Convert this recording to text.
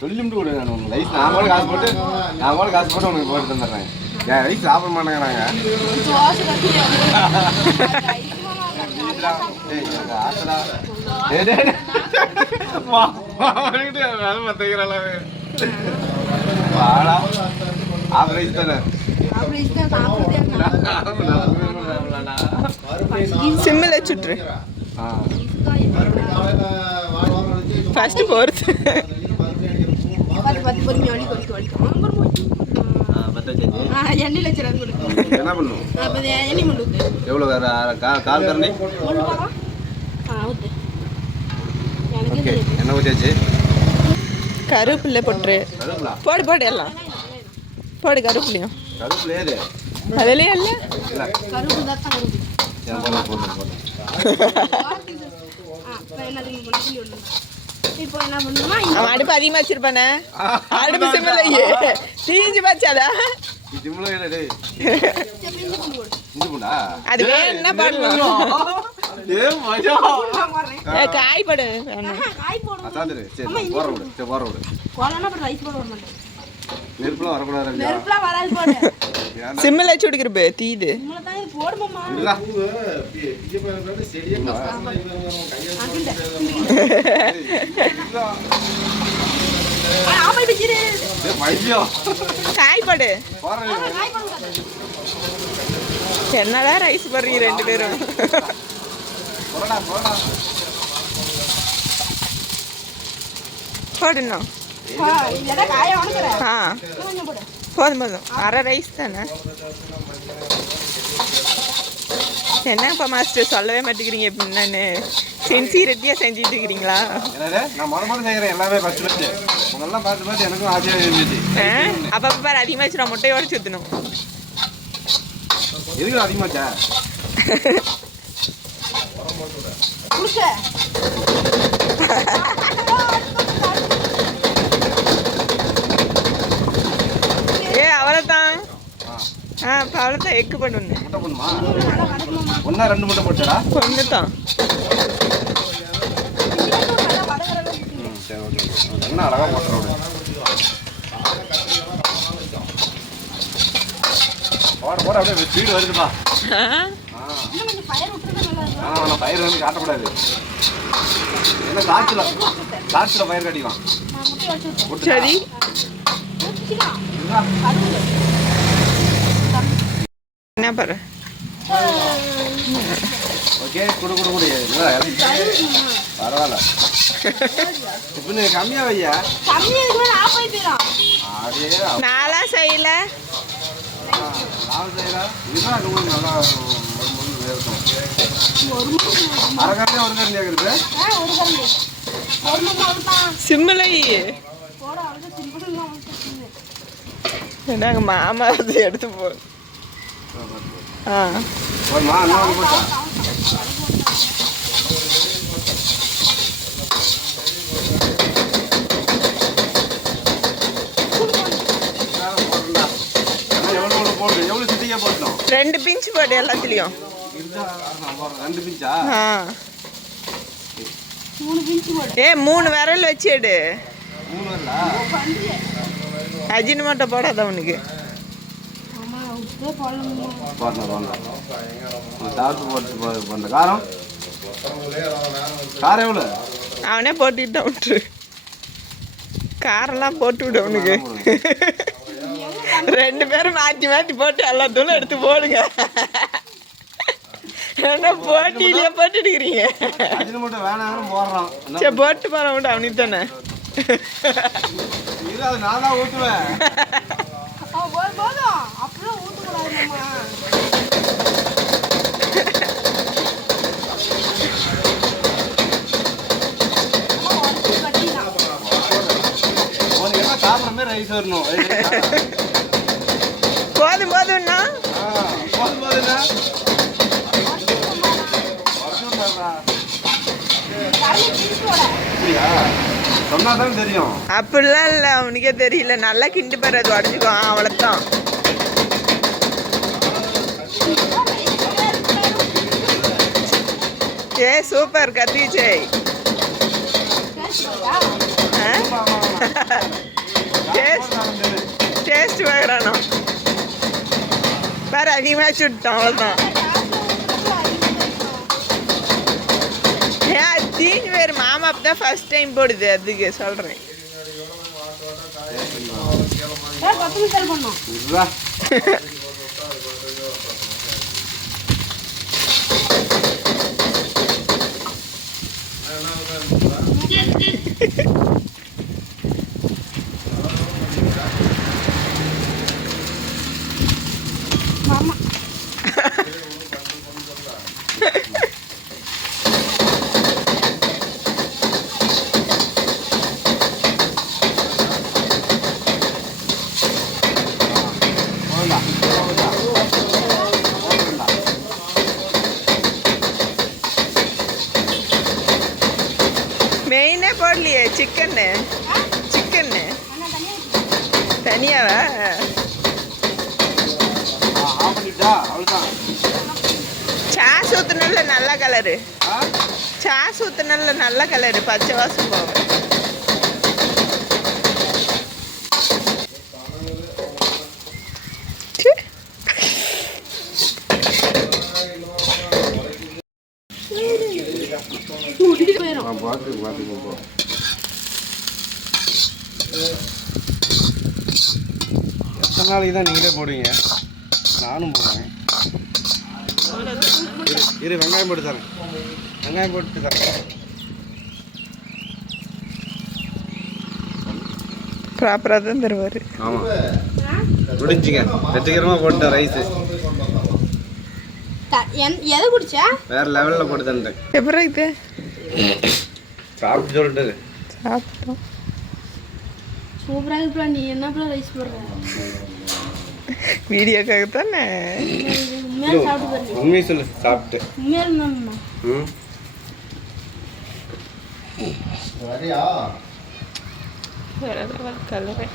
சொல்லிட்டு விடு நான் உங்க ரைஸ் நான் கூட காசு போட்டு உனக்கு போட்டு தந்துடுறேன். என் ரைஸ் சாப்பிட மாட்டேங்கிறாங்க. வேலை பார்த்துக்கிறாளாவே வாடா ஆஃப் ரைஸ் தானே சிம்மில் வச்சுட்ரு ஃபஸ்ட்டு பொறுத்து என்ன பண்ணும் எவ்வளோ கால் கரணி ஓகே என்ன ஊற்றியாச்சு கருவேப்பில்லை போட்டுரு போடு போடு எல்லாம் போடு கருவேப்பிலையும் கருவேப்பிலை ஏது அதுலேயே இல்லை அவன் அடுப்பு அதிகமாக வச்சிருப்பானே அடுப்பு சிம்மில்லையே தீஞ்சு பாச்சாதா அது என்ன பண்ணலாம் காய் போடு சிம்மில் வச்சு விடுக்கிறப்ப தீது காய் போடு என்னதான் ரைஸ் போடுறீங்க ரெண்டு பேரும் போடணும் போதும் போதும் அரை ரைஸ் தானே என்னப்பா மாஸ்டர் சொல்லவே மாட்டேங்கிறீங்க என்னன்னு சின்சியரிட்டியாக செஞ்சுட்டு இருக்கிறீங்களா? அப்பப்போ பாரு அதிகமாக வச்சு நான் முட்டையோட சுற்றணும். அதிகமாச்சா அவ்வளோதான் அவ்வளோதான் எக்கு பண்ணுங்க ஒன்றா ரெண்டு முட்டை போட்டடா ஒன்று தான் என்ன அழகாக போட்டுறோம் போட போட அப்படியே ஸ்பீடு வருதுப்பா. நான் பயிர் வந்து காட்டக்கூடாது ஏன்னா காற்றுல பயிர் கட்டிக்கலாம். சரி என்ன பாரு ஓகே குடு குடு குடு பரவாயில்ல இப்போ நீ கம்மியா வையா நான்லாம் செய்யல இதுதான் நல்லா இருக்கும். அரை கரண்டியா ஒரு கரண்டியா இருக்குது சிம்மில் நாங்கள் மாமா எடுத்து போ ரெண்டு பிஞ்சு போடு எல்லாத்துலயும். மூணு விரல் வச்சு எடு. அஜினு மட்டும் போடாத அவனுக்கு. அவனே போட்டுக்கிட்ட விட்டுரு. காரெல்லாம் போட்டு விடு அவனுக்கு. ரெண்டு பேரும் மாற்றி மாற்றி போட்டு எல்லா தூளும் எடுத்து போடுங்க. என்ன போட்டியிலேயே போட்டுடுக்கிறீங்க. சரி போட்டு போற விட்டு அவனுக்கு தானே. போதும் போதும்ண்ணா அப்படிலாம் இல்லை அவனுக்கே தெரியல. நல்லா கிண்டு பாரு அது உடஞ்சிக்கும். அவ்வளோதான். சூப்பர் கத்திச்சே. டேஸ்ட் பார்க்குறானோ வேறு அதிகமாக சுட்டோம் அவ்வளோதான். ஏன் தீஞ்சு பேர் மாமா அப்போ தான் ஃபர்ஸ்ட் டைம் போடுது அதுக்கு சொல்கிறேன். மாமா மெயினே போடலையே சிக்கன்னு தனியாவா சாஸ் ஊற்றுனல நல்ல கலரு சாஸ் ஊற்றுனல நல்ல கலரு பச்சை வாசம் போகும். எத்தனை நாளைக்கு தான் நீங்களே போடுவீங்க? நானும் போடுவேன். இரு வெங்காயம் போட்டு தரேன். வெங்காயம் போட்டு தரேன். ப்ராப்பராக தான் தருவார். ஆமாம் முடிஞ்சுங்க. வெற்றிகரமாக போட்டேன் ரைஸு. எதை குடிச்சா வேற லெவலில் போட்டு தந்தேன். எப்படி இது சாப்பிட்டு சொல்லிட்டு சாப்பிட்டோம். சூப்பராக இருக்குப்பா. நீ என்ன ரைஸ் போடுற? வீடியோக்காக தானே. உண்மையாக சாப்பிட்டு பாருங்க. உண்மையை சொல்லு. சாப்பிட்டு உண்மையாக வேற கலரு